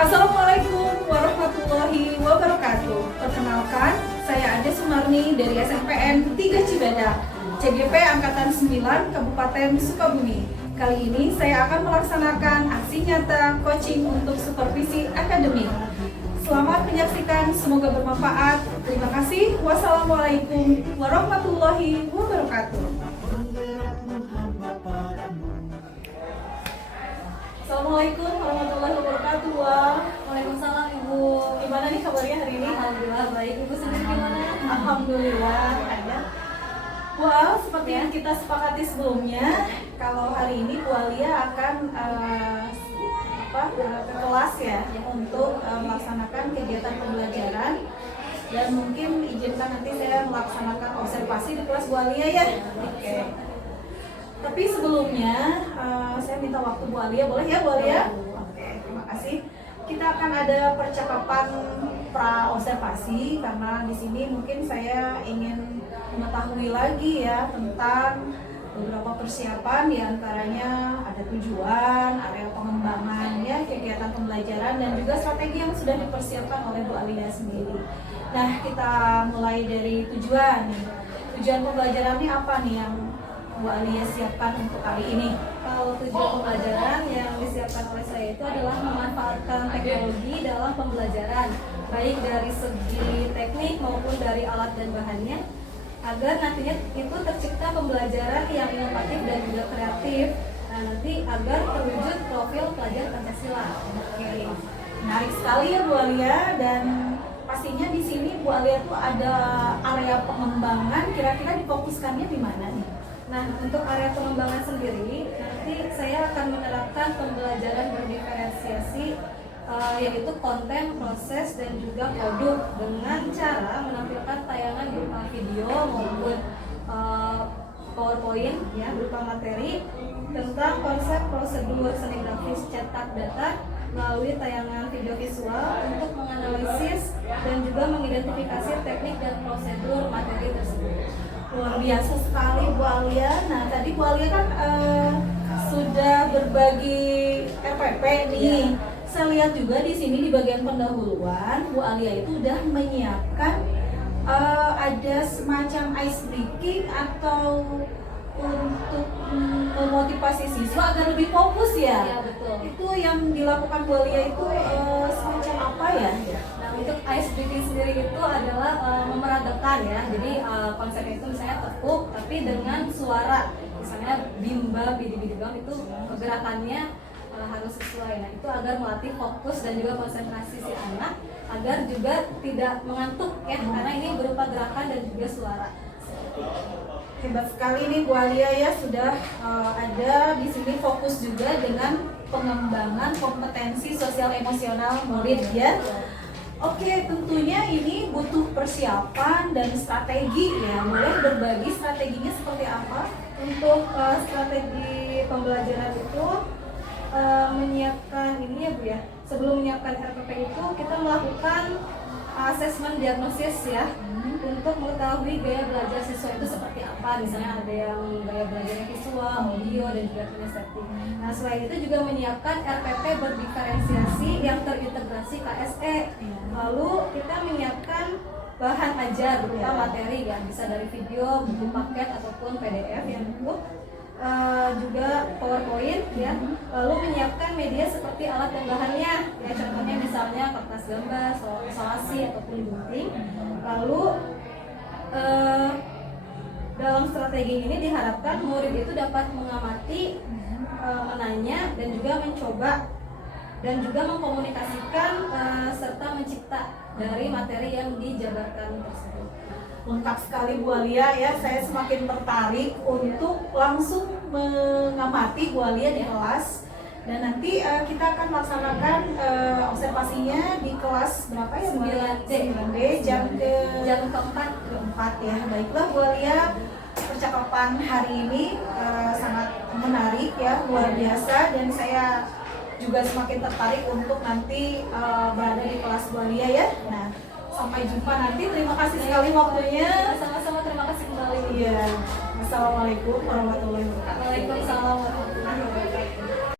Assalamualaikum warahmatullahi wabarakatuh. Perkenalkan, saya Ade Sumarni dari SMPN 3 Cibadak, CGP Angkatan 9, Kabupaten Sukabumi. Kali ini saya akan melaksanakan aksi nyata coaching untuk supervisi akademik. Selamat menyaksikan, semoga bermanfaat. Terima kasih. Wassalamualaikum warahmatullahi wabarakatuh. Assalamualaikum warahmatullahi wabarakatuh. Waalaikumsalam Ibu. Gimana nih kabarnya hari ini? Alhamdulillah baik. Ibu sendiri gimana? Alhamdulillah ada. Wow, seperti yang kita sepakati sebelumnya, kalau hari ini Bu Alia akan ke kelas ya untuk melaksanakan kegiatan pembelajaran, dan mungkin izinkan nanti saya melaksanakan observasi di kelas Bu Alia ya. Oke. Tapi sebelumnya saya minta waktu Bu Alia, boleh ya Bu Alia? Oke, terima kasih. Kita akan ada percakapan pra observasi karena di sini mungkin saya ingin mengetahui lagi ya tentang beberapa persiapan, diantaranya ada tujuan, area pengembangannya, kegiatan pembelajaran, dan juga strategi yang sudah dipersiapkan oleh Bu Alia sendiri. Nah, kita mulai dari tujuan. Tujuan pembelajarannya apa nih yang Bu Alia siapkan untuk kali ini? Kalau tujuan pembelajaran yang disiapkan oleh saya itu adalah memanfaatkan teknologi dalam pembelajaran, baik dari segi teknik maupun dari alat dan bahannya, agar nantinya itu tercipta pembelajaran yang inovatif dan juga kreatif. Nah, nanti agar terwujud profil pelajar Pancasila. Oke, menarik sekali ya Bu Alia, dan pastinya di sini Bu Alia tuh ada area pengembangan. Kira-kira difokuskannya di mana nih? Nah, untuk area pengembangan sendiri, nanti saya akan menerapkan pembelajaran berdiferensiasi, yaitu konten, proses, dan juga produk, dengan cara menampilkan tayangan berupa video maupun PowerPoint ya, berupa materi tentang konsep prosedur seni grafis cetak data melalui tayangan video visual untuk menganalisis dan juga mengidentifikasi teknik dan prosedur materi tersebut. Luar biasa sekali Bu Alia. Nah, tadi Bu Alia kan sudah berbagi RPP nih. Ya. Saya lihat juga di sini di bagian pendahuluan Bu Alia itu udah menyiapkan ada semacam ice breaking atau untuk memotivasi siswa agar lebih fokus ya. Ya, betul. Itu yang dilakukan Bu Alia itu semacam apa ya? Nah, untuk ice breaking sendiri itu adalah memeragakan ya. Jadi konsepnya itu misalnya tepuk tapi dengan suara. Misalnya bimba, bidi-bidi-bam, itu gerakannya harus sesuai. Nah, itu agar melatih fokus dan juga konsentrasi si anak agar juga tidak mengantuk ya, karena ini berupa gerakan dan juga suara. Hebat sekali nih Bu Alia ya, sudah ada di sini fokus juga dengan pengembangan kompetensi sosial emosional murid ya. Oke, tentunya ini butuh persiapan dan strategi ya. Boleh berbagi strateginya seperti apa? Untuk strategi pembelajaran itu menyiapkan ini ya Bu ya. Sebelum menyiapkan RPP itu kita melakukan asesmen diagnosis ya, untuk mengetahui gaya belajar siswa itu seperti apa. Misalnya ada yang gaya belajarnya visual, audio, dan juga kinestetik. Nah, selain itu juga menyiapkan RPP berdiferensiasi yang terintegrasi KSE. Lalu kita menyiapkan bahan ajar berupa materi ya, bisa dari video, buku paket, ataupun PDF yang utuh. Juga PowerPoint ya, lalu menyiapkan media seperti alat dan bahannya ya, contohnya misalnya kertas gambar, isolasi ataupun gunting. Lalu dalam strategi ini diharapkan murid itu dapat mengamati, menanya, dan juga mencoba dan juga mengkomunikasikan serta mencipta dari materi yang dijabarkan tersebut. Lengkap sekali Bu Alia ya, saya semakin tertarik untuk langsung mengamati Bu Alia di kelas. Dan nanti kita akan melaksanakan observasinya di kelas berapa ya? 9D. jam keempat ya. Baiklah Bu Alia, percakapan hari ini sangat menarik ya, luar biasa, dan saya juga semakin tertarik untuk nanti berada di kelas Bu Alia ya. Nah, sampai jumpa nanti. Terima kasih sekali waktunya. Sama-sama, terima kasih kembali. Iya. Assalamualaikum warahmatullahi wabarakatuh. Waalaikumsalam warahmatullahi wabarakatuh.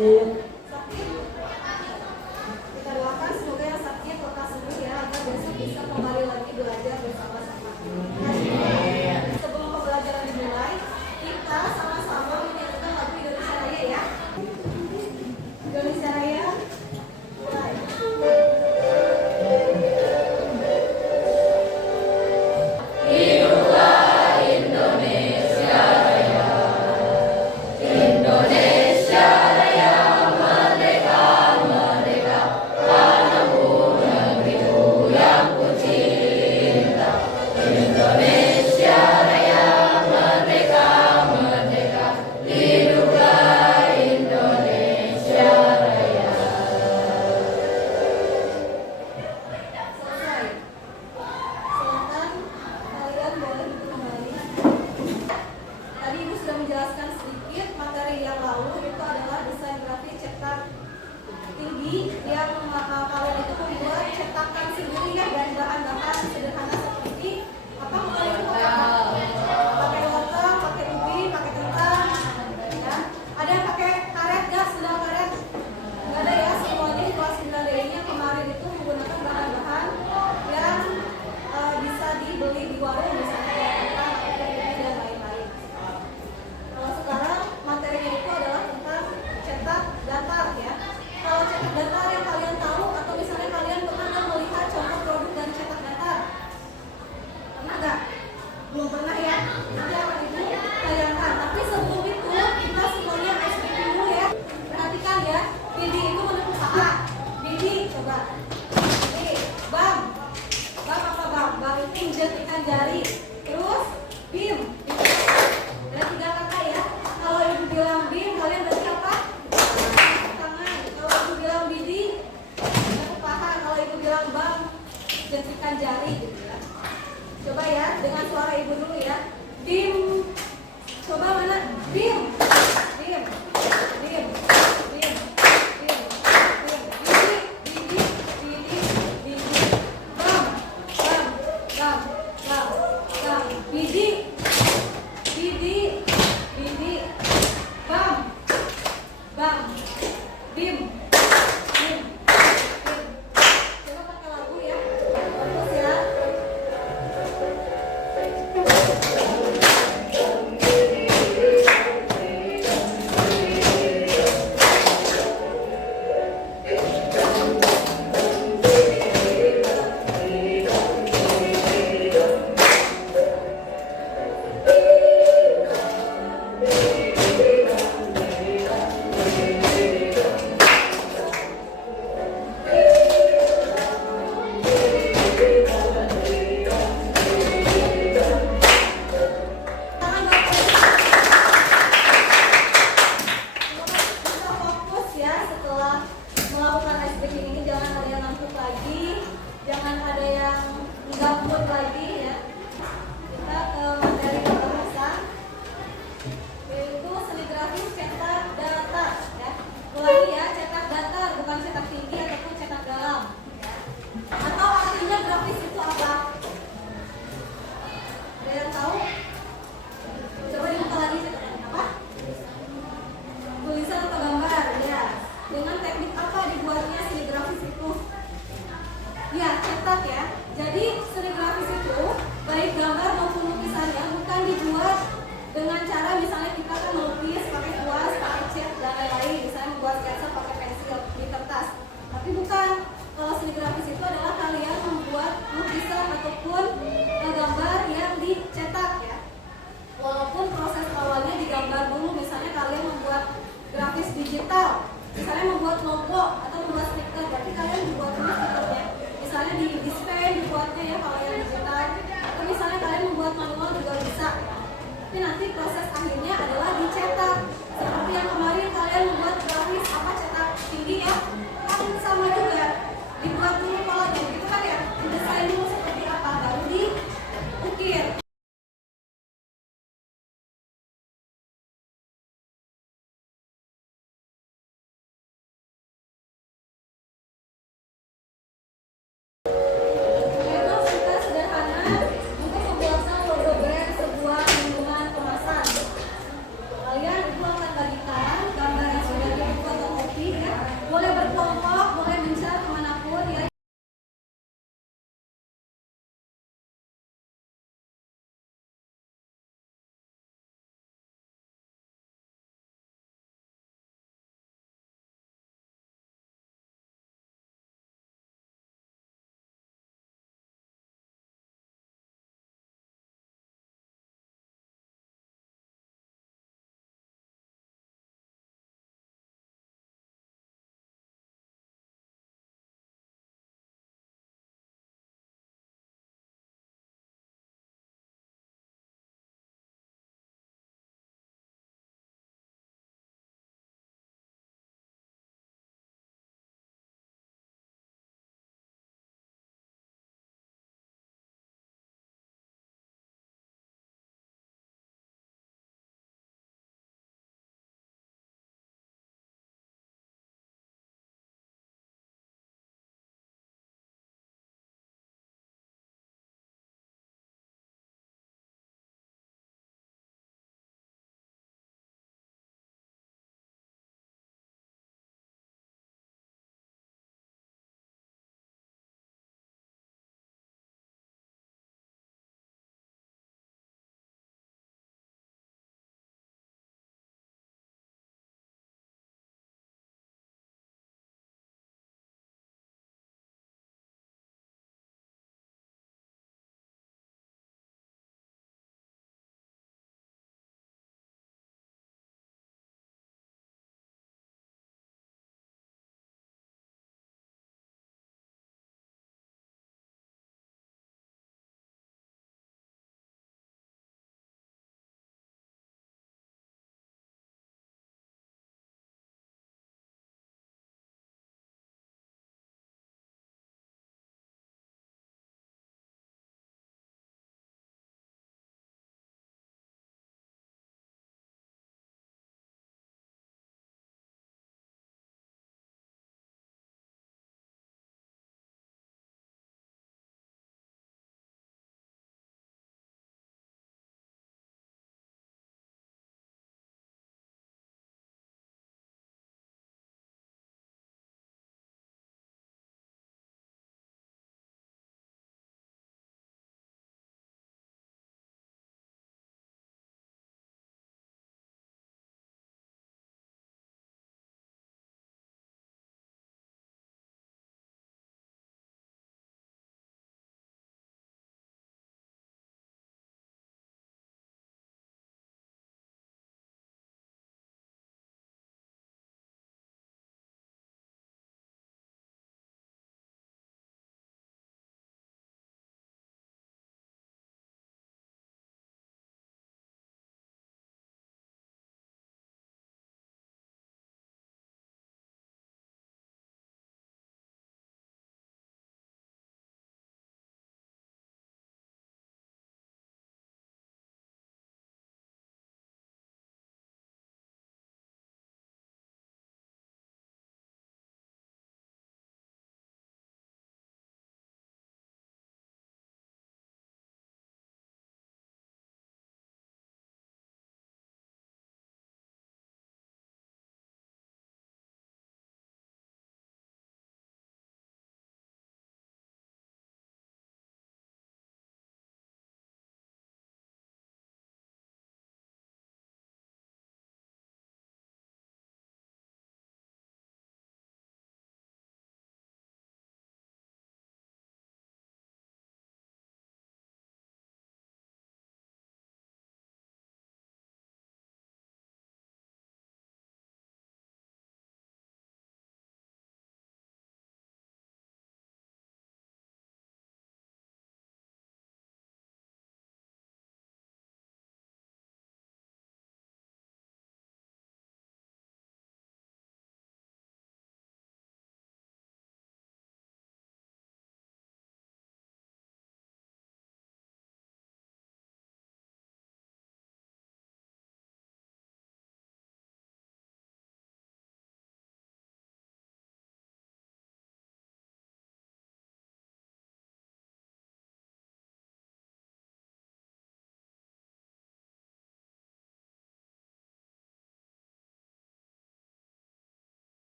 Sakit, kita doakan semoga yang sakit lekas sembuh ya, agar besok bisa kembali lagi belajar bersama-sama. Sebelum pembelajaran dimulai, kita sama-sama menyanyikan lagu Indonesia Raya ya. Indonesia Raya. Mulai. Selesai. Silakan kalian boleh duduk kembali. Tadi Ibu sudah menjelaskan sedikit materi yang lalu, itu adalah desain grafis cetak tinggi yang kalian itu membuat cetakan sendiri ya, dan bahan-bahan sederhana seperti apa kalian itu pakai lontong, pakai ubi, pakai kentang, ya. Ada yang pakai karet gas, sendal karet? Nggak ada ya, semuanya di kelas 9D ini yang kemarin itu menggunakan bahan-bahan yang bisa dibeli di warung, misalnya kayak kentang, atau ubi dan lain-lain. Kalau sekarang materinya itu adalah tentang cetak datar ya. Kalau cetak datar yang kalian tahu, atau misalnya kalian pernah nggak melihat contoh produk dari cetak datar? Pernah nggak? Belum pernah ya? Nanti akan Ibu tayangkan. Tapi sebelum itu kita semuanya SPP dulu ya. Perhatikan ya, Bidi itu menepuk paha. Bidi, coba. Bidi, Bam. Bam apa Bam? Bam itu menjentikan jari. Terus, Bim. Ada 3 kata ya. Kalau Ibu bilang Bim, kalian berarti apa? Tangan. Kalau Ibu bilang Bidi, menepuk paha. Kalau Ibu bilang Bam, jentikan jari gitu ya. Coba ya, dengan suara Ibu dulu ya. Bim. Coba mana? Bim. Bim. Bim. Bim. Bim. Bim. Bidi. Bidi. Bidi. Bidi. Bam. Bam. Bam. Bam. Bam. Bidi. Bidi. Bidi. Bam. Bam. Bim. Bim. Bim. Coba pakai lagu ya. Bagus ya. Tangan bisa fokus ya setelah melakukan ice breaking ini. Jangan ada yang ngantuk lagi, jangan ada yang gabut lagi ya. Kita ke materi pembahasan, yaitu seni grafis cetak datar ya. Ulangi ya, cetak datar bukan cetak tinggi ataupun cetak dalam ya. Atau artinya grafis itu apa? Ada yang tahu? Coba dibuka lagi cetakannya apa? Tulisan atau gambar ya. Dengan teknik apa dibuatnya seni grafis itu? Ya, cetak ya. Jadi seni grafis itu baik gambar maupun lukisannya bukan dibuat dengan cara misalnya kita kan melukis pakai kuas, pakai cat dan lain-lain, misalnya membuat sketsa pakai pensil di kertas. Tapi bukan. Kalau seni grafis itu adalah kalian membuat lukisan ataupun gambar yang dicetak ya. Walaupun proses awalnya digambar dulu, misalnya kalian membuat grafis digital, misalnya membuat logo atau membuat stiker, berarti kalian membuat dulu stikernya. Misalnya di display dibuatnya ya kalau yang digital, atau misalnya kalian membuat manual juga bisa. Tapi nanti proses akhirnya adalah dicetak. Seperti yang kemarin kalian membuat grafis apa cetak tinggi ya, kan sama juga. Dibuat dulu polanya gitu kan ya, didesain dulu seperti apa, baru diukir. Itu kita sederhana untuk pembuatan logo brand sebuah minuman kemasan. Kalian itu akan bagikan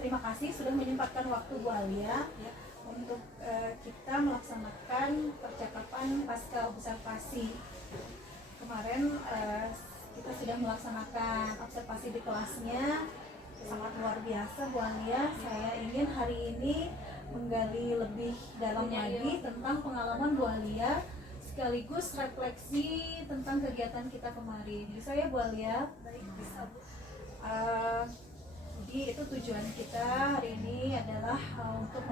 terima kasih sudah menyempatkan waktu Bu Alia Ya. untuk kita melaksanakan percakapan pasca observasi. Kemarin kita sudah melaksanakan observasi di kelasnya, sangat luar biasa Bu Alia. Saya ingin hari ini menggali lebih dalam lagi tentang pengalaman Bu Alia sekaligus refleksi tentang kegiatan kita kemarin. Bisa ya Bu Alia? Baik, bisa Bu. Jadi itu tujuan kita hari ini adalah untuk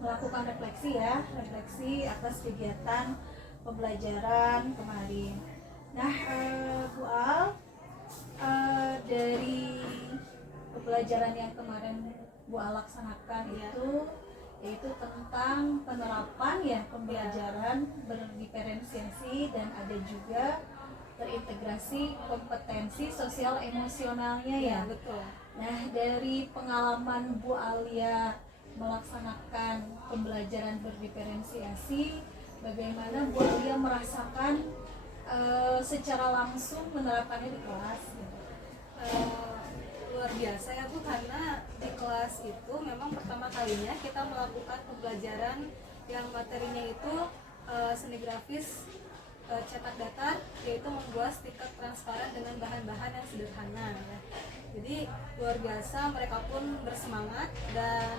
melakukan refleksi ya, refleksi atas kegiatan pembelajaran kemarin. Nah, Bu Al, dari pembelajaran yang kemarin Bu Al laksanakan itu yaitu tentang penerapan ya pembelajaran berdiferensiasi dan ada juga terintegrasi kompetensi sosial emosionalnya ya. Betul. Nah, dari pengalaman Bu Alia melaksanakan pembelajaran berdiferensiasi, bagaimana Bu Alia merasakan secara langsung menerapkannya di kelas? Luar biasa ya Bu, karena di kelas itu memang pertama kalinya kita melakukan pembelajaran yang materinya itu seni grafis cetak datar, yaitu membuat stiker transparan dengan bahan-bahan yang sederhana ya. Jadi luar biasa, mereka pun bersemangat dan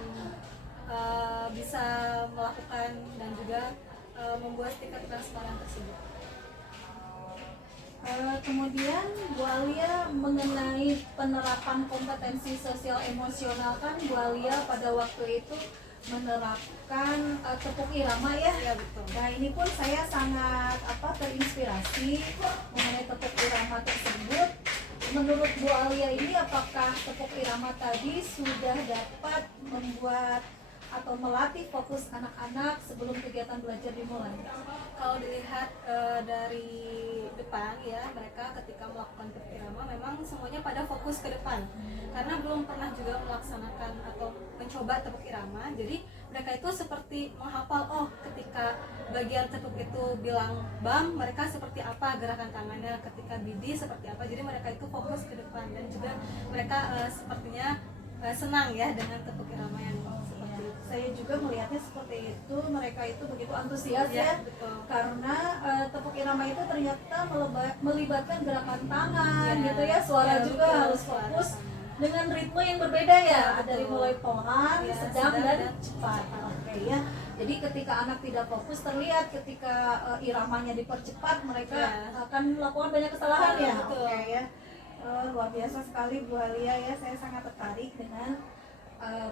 bisa melakukan dan juga membuat stiker transparan tersebut. Kemudian Bu Alia mengenai penerapan kompetensi sosial emosional, kan Bu Alia pada waktu itu menerapkan tepuk irama ya. Ya betul. Nah, ini pun saya sangat terinspirasi mengenai tepuk irama tersebut. Menurut Bu Alia ini apakah tepuk irama tadi sudah dapat membuat atau melatih fokus anak-anak sebelum kegiatan belajar dimulai? Kalau dilihat dari depan ya, mereka ketika melakukan tepuk irama memang semuanya pada fokus ke depan karena belum pernah juga melaksanakan atau mencoba tepuk irama. Jadi mereka itu seperti menghafal, oh ketika bagian tepuk itu bilang bam, mereka seperti apa gerakan tangannya, ketika bidi seperti apa. Jadi mereka itu fokus ke depan dan juga mereka sepertinya senang ya dengan tepuk irama yang seperti itu. Saya juga melihatnya seperti itu, mereka itu begitu antusias ya, betul. karena tepuk irama itu ternyata melibatkan gerakan tangan gitu ya, suara ya, juga betul, harus suara fokus tangan. dengan ritme yang berbeda ya, Ya, dari betul. mulai pelan, Ya, sedang sedang dan dan cepat. Oke ya. Jadi ketika anak tidak fokus terlihat ketika iramanya dipercepat mereka Ya. akan melakukan banyak kesalahan ya. Betul. Oke ya. Luar biasa sekali Bu Alia ya, saya sangat tertarik dengan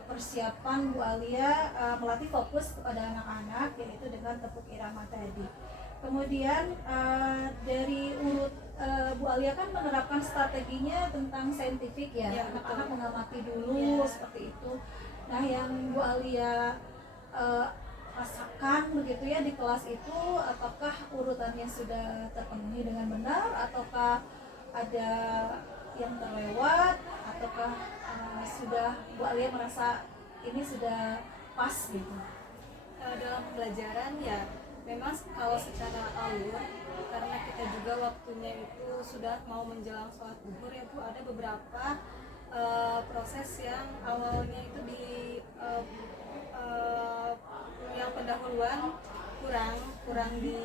persiapan Bu Alia melatih fokus kepada anak-anak yaitu dengan tepuk irama tadi. Kemudian dari urut Bu Alia kan menerapkan strateginya tentang saintifik ya, Ya, anak-anak betul. mengamati dulu Ya. seperti itu. Nah, yang Bu Alia rasakan begitu ya di kelas itu, apakah urutannya sudah terpenuhi dengan benar ataukah ada yang terlewat ataukah sudah Bu Alia merasa ini sudah pas gitu? Dalam pembelajaran ya memang kalau secara alur, karena kita juga waktunya itu sudah mau menjelang sholat zuhur ya Bu, ada beberapa proses yang awalnya itu di yang pendahuluan kurang di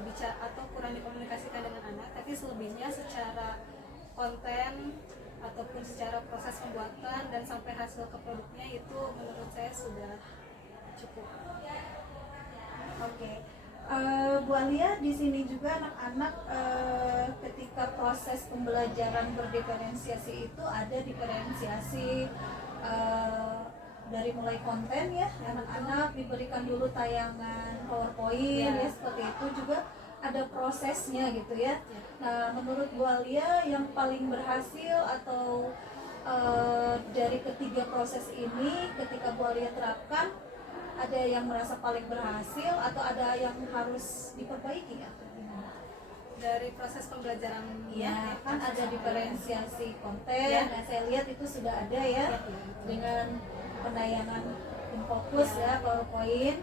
bicara atau kurang dikomunikasikan dengan anak, tapi selebihnya secara konten ataupun secara proses pembuatan dan sampai hasil ke produknya itu menurut saya sudah cukup. Oke. Bu Alia di sini juga anak-anak ketika proses pembelajaran berdiferensiasi itu ada diferensiasi dari mulai konten ya, anak-anak diberikan dulu tayangan PowerPoint ya, seperti itu juga ada prosesnya gitu ya. Nah, menurut Bu Alia yang paling berhasil atau dari ketiga proses ini ketika Bu Alia terapkan, ada yang merasa paling berhasil atau ada yang harus diperbaiki atau gimana? Dari proses pembelajaran Ya, kan ada diferensiasi konten. Ya. Nah, saya lihat itu sudah ada ya, dengan penayangan Infokus ya, PowerPoint.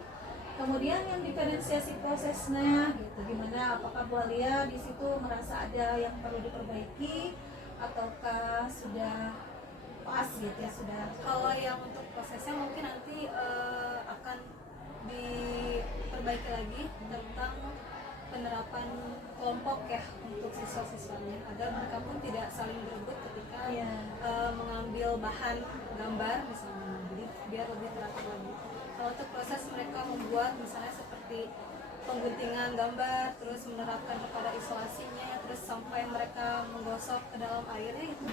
Kemudian yang diferensiasi prosesnya gitu, gimana? Apakah Bu Alia di situ merasa ada yang perlu diperbaiki ataukah sudah pas gitu ya sudah. Kalau yang untuk prosesnya mungkin nanti akan diperbaiki lagi tentang penerapan kelompok ya untuk siswa-siswanya agar mereka pun tidak saling berebut ketika mengambil bahan gambar misalnya, jadi biar lebih teratur lagi. Kalau untuk proses mereka membuat misalnya seperti pengguntingan gambar, terus menerapkan kepada isolasinya, terus sampai mereka menggosok ke dalam airnya itu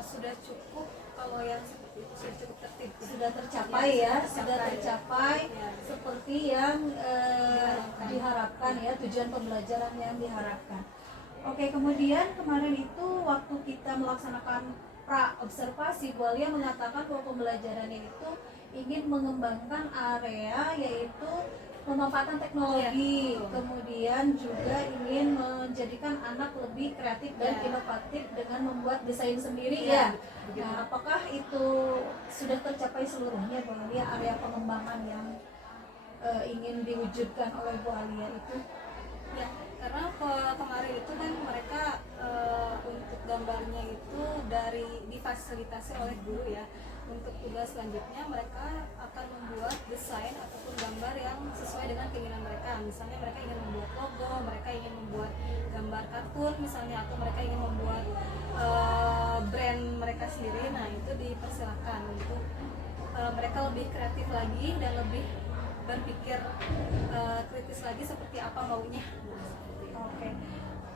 sudah cukup. Kalau yang seperti itu sudah cukup tertib, sudah tercapai sudah tercapai seperti yang diharapkan ya, tujuan pembelajaran yang diharapkan. Oke, kemudian kemarin itu waktu kita melaksanakan pra observasi, Bu Alia mengatakan bahwa pembelajarannya itu ingin mengembangkan area yaitu pemanfaatan teknologi, kemudian juga ingin menjadikan anak lebih kreatif dan inovatif dengan membuat desain sendiri ya. Nah, apakah itu sudah tercapai seluruhnya, Bu Alia, area pengembangan yang ingin diwujudkan oleh Bu Alia itu? Ya, karena kemarin itu kan mereka untuk gambarnya itu difasilitasi oleh guru ya. Untuk tugas selanjutnya mereka akan membuat desain ataupun gambar yang sesuai dengan keinginan mereka. Misalnya mereka ingin membuat logo, mereka ingin membuat gambar kartun misalnya, atau mereka ingin membuat brand mereka sendiri. Nah, itu dipersilakan untuk mereka lebih kreatif lagi dan lebih berpikir kritis lagi seperti apa maunya. Oke.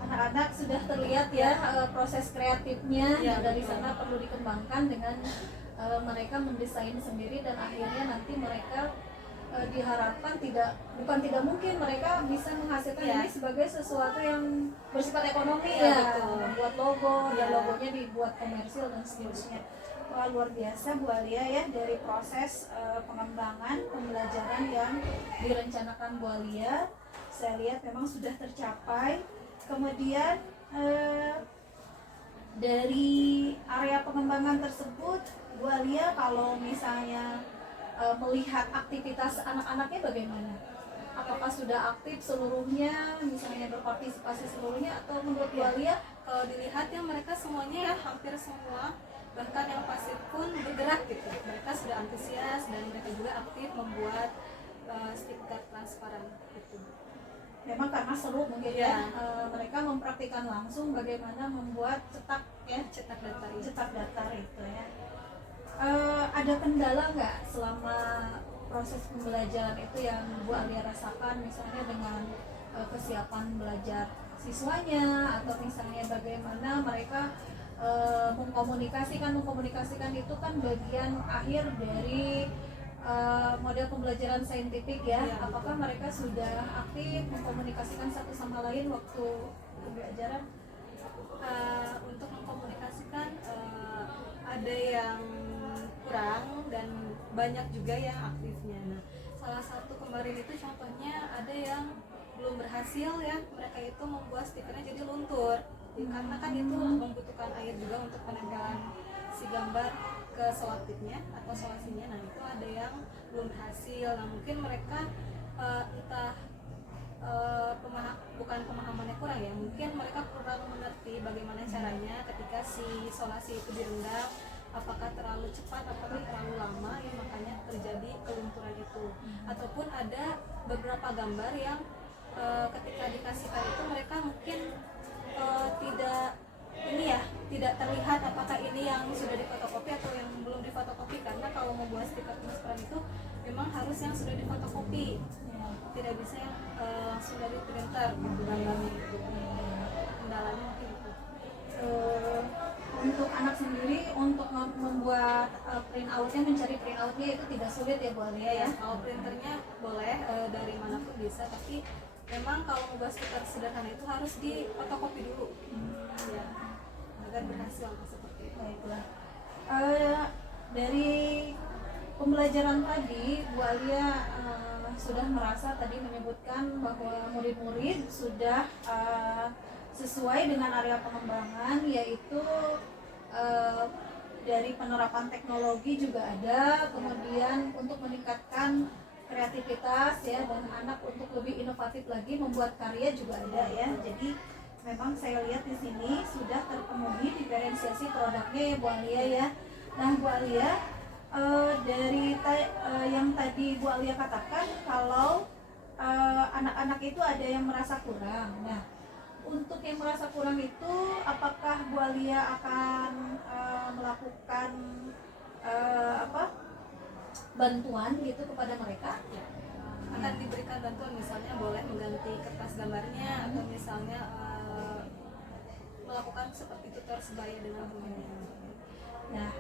Anak-anak sudah terlihat ya proses kreatifnya dari sana perlu dikembangkan dengan mereka mendesain sendiri, dan akhirnya nanti mereka diharapkan bukan tidak mungkin mereka bisa menghasilkan ini sebagai sesuatu yang bersifat ekonomi membuat logo dan logonya dibuat komersil dan seterusnya. Wah, luar biasa Bu Alia ya, dari proses pengembangan pembelajaran yang direncanakan Bu Alia, saya lihat memang sudah tercapai. Kemudian dari area pengembangan tersebut, Bu Alia kalau misalnya melihat aktivitas anak-anaknya bagaimana? Apakah sudah aktif seluruhnya, misalnya berpartisipasi seluruhnya, atau menurut Bu Alia? Kalau dilihat ya mereka semuanya ya hampir semua, bahkan yang pasif pun bergerak gitu. Mereka sudah antusias dan mereka juga aktif membuat stiker transparan gitu. Memang karena seru mungkin mereka mempraktikkan langsung bagaimana membuat cetak datar itu ya. Ada kendala nggak selama proses pembelajaran itu yang Bu Alia rasakan, misalnya dengan kesiapan belajar siswanya, atau misalnya bagaimana mereka mengkomunikasikan itu kan bagian akhir dari model pembelajaran saintifik ya. Apakah mereka sudah aktif mengkomunikasikan satu sama lain waktu pembelajaran? Untuk mengkomunikasikan ada yang kurang dan banyak juga yang aktifnya. Nah, salah satu kemarin itu contohnya ada yang belum berhasil ya, mereka itu membuat stikernya jadi luntur. Karena kan itu membutuhkan air juga untuk penempelan si gambar ke selotipnya atau solasinya. Nah, itu ada yang belum berhasil. Nah, mungkin mereka entah bukan pemahamannya kurang ya, mungkin mereka kurang mengerti bagaimana caranya ketika si solasi itu direndam, apakah terlalu cepat, apakah terlalu lama ya, makanya terjadi kelunturan itu. Ataupun ada beberapa gambar yang ketika dikasihkan itu mereka mungkin tidak terlihat apakah ini yang sudah difotokopi atau yang belum difotokopi, karena kalau membuat stiker transparan itu memang harus yang sudah difotokopi, tidak bisa yang langsung dari printer gitu gambarnya itu. Kendalanya mungkin itu. Untuk anak sendiri untuk membuat print outnya, mencari print outnya itu tidak sulit ya Bu Alia ya? Kalau printernya boleh dari manapun bisa, tapi memang kalau membuat stiker sederhana itu harus difotokopi dulu agar berhasil seperti itu. Baiklah. Dari pembelajaran tadi Bu Alia sudah merasa tadi menyebutkan bahwa murid-murid sudah sesuai dengan area pengembangan, yaitu dari penerapan teknologi juga ada, kemudian untuk meningkatkan kreativitas ya, dan anak untuk lebih inovatif lagi membuat karya juga ada ya. Jadi memang saya lihat di sini sudah terpenuhi diferensiasi produknya ya Bu Alia ya. Nah, Bu Alia, dari yang tadi Bu Alia katakan kalau anak-anak itu ada yang merasa kurang. Nah, untuk yang merasa kurang itu, apakah Bu Alia akan melakukan bantuan gitu kepada mereka? Ya. Akan diberikan bantuan, misalnya boleh mengganti kertas gambarnya atau misalnya melakukan seperti tutor sebaya dengan temannya. Nah,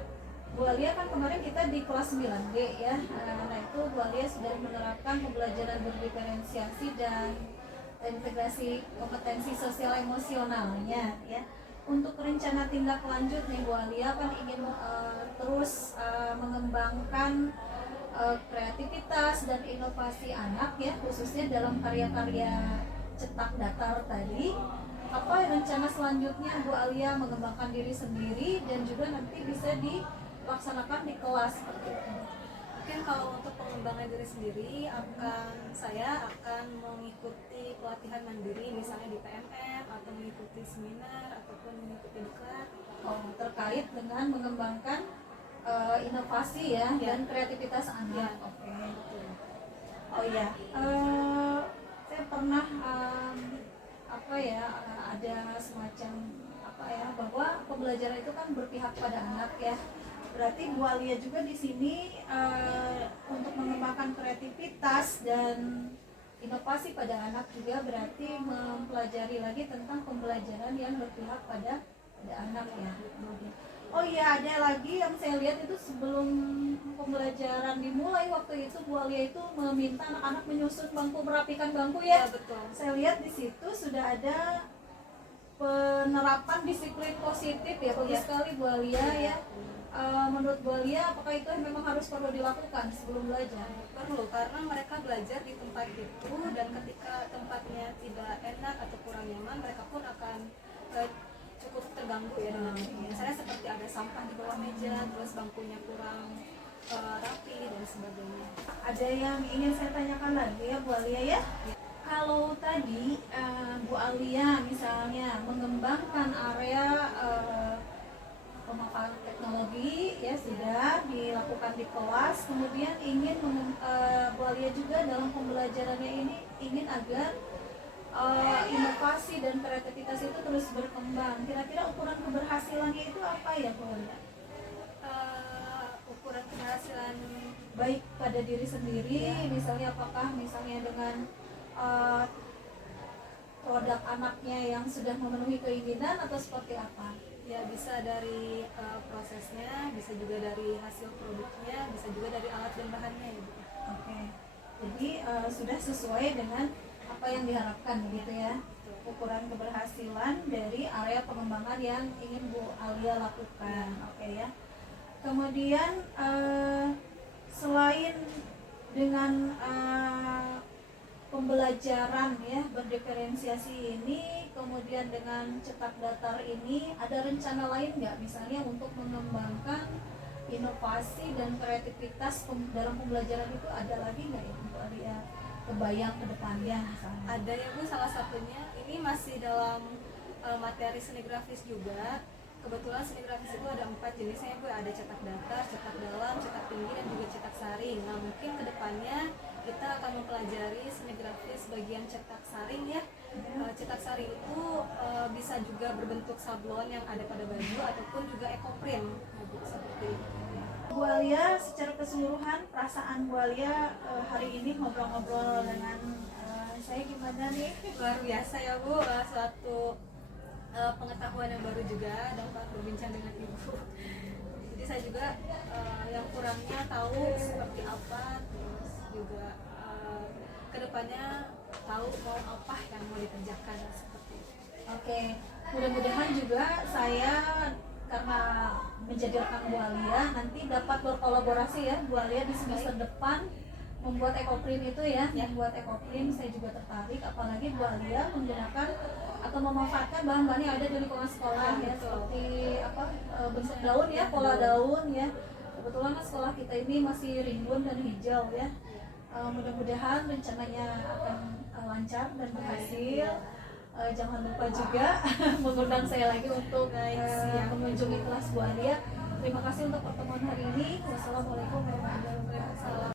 Bu Alia kan kemarin kita di kelas 9D ya. Nah, itu Bu Alia sudah menerapkan pembelajaran berdiferensiasi dan integrasi kompetensi sosial emosionalnya ya. Untuk rencana tindak lanjut nih Bu Alia kan ingin terus mengembangkan kreativitas dan inovasi anak ya, khususnya dalam karya-karya cetak datar tadi. Apa rencana selanjutnya Bu Alia mengembangkan diri sendiri dan juga nanti bisa dilaksanakan di kelas seperti itu? Mungkin kalau untuk pengembangan diri sendiri, saya akan mengikuti pelatihan mandiri, misalnya di PMM atau mengikuti seminar ataupun mengikuti diklat. Terkait dengan mengembangkan inovasi ya, dan kreativitas anak. Oke. Oh ya, saya pernah ada semacam bahwa pembelajaran itu kan berpihak pada anak ya. Berarti Bu Alia juga di sini untuk mengembangkan kreativitas dan inovasi pada anak juga berarti mempelajari lagi tentang pembelajaran yang berpihak pada anak ya. Oh iya, ada lagi yang saya lihat itu sebelum pembelajaran dimulai waktu itu Bu Alia itu meminta anak-anak menyusun bangku, merapikan bangku ya. Ya, betul. Saya lihat di situ sudah ada penerapan disiplin positif ya, bagus sekali Bu Alia ya. Menurut Bu Alia, apakah itu memang harus perlu dilakukan sebelum belajar? Perlu, karena mereka belajar di tempat itu dan ketika tempatnya tidak enak atau kurang nyaman, mereka pun akan cukup terganggu ya dengan misalnya seperti ada sampah di bawah meja, terus bangkunya kurang rapi dan sebagainya. Ada yang ingin saya tanyakan lagi ya Bu Alia ya? Kalau tadi Bu Alia misalnya mengembangkan area pemaparan teknologi ya sudah dilakukan di kelas, kemudian ingin Bu Alia juga dalam pembelajarannya ini ingin agar inovasi dan kreativitas itu terus berkembang. Kira-kira ukuran keberhasilannya itu apa ya Bu Alia? Ukuran keberhasilan baik pada diri sendiri, misalnya apakah misalnya dengan produk anaknya yang sudah memenuhi keinginan atau seperti apa? Ya, bisa dari prosesnya, bisa juga dari hasil produknya, bisa juga dari alat dan bahannya ya. Oke. Jadi sudah sesuai dengan apa yang diharapkan gitu ya. Ukuran keberhasilan dari area pengembangan yang ingin Bu Alia lakukan. Oke ya. Kemudian selain dengan pembelajaran ya berdiferensiasi ini, kemudian dengan cetak datar ini, ada rencana lain nggak misalnya untuk mengembangkan inovasi dan kreativitas dalam pembelajaran itu, ada lagi nggak ya Bu Alia kebayang ke depannya misalnya? Ada ya Bu, salah satunya ini masih dalam materi seni grafis juga. Kebetulan seni grafis itu ada 4 jenisnya Bu, ada cetak datar, cetak dalam, cetak tinggi, dan juga cetak saring. Nah, mungkin kedepannya kita akan mempelajari seni grafis bagian cetak saring ya. Cetak saring itu bisa juga berbentuk sablon yang ada pada baju ataupun juga ekoprint seperti itu. Bu Alia, secara keseluruhan perasaan Bu Alia hari ini ngobrol-ngobrol dengan saya gimana nih? Luar biasa ya Bu, suatu pengetahuan yang baru juga dapat berbincang dengan Ibu. Jadi saya juga yang kurangnya tahu seperti apa, terus juga kedepannya tahu mau apa yang mau dikerjakan seperti itu. Oke, mudah-mudahan juga saya karena menjadi rekan Bu Alia nanti dapat berkolaborasi ya Bu Alia di semester depan membuat ekoprint itu ya. Membuat ekoprint saya juga tertarik, apalagi Bu Alia menggunakan atau memanfaatkan bahan-bahan yang ada di lingkungan sekolah ya, seperti bentuk daun ya, pola daun ya. Kebetulan kan sekolah kita ini masih rimbun dan hijau ya. Mudah-mudahan rencananya akan lancar dan berhasil. Jangan lupa juga mengundang saya lagi untuk mengunjungi kelas Bu Alia. Terima kasih untuk pertemuan hari ini. Wassalamualaikum warahmatullahi wabarakatuh.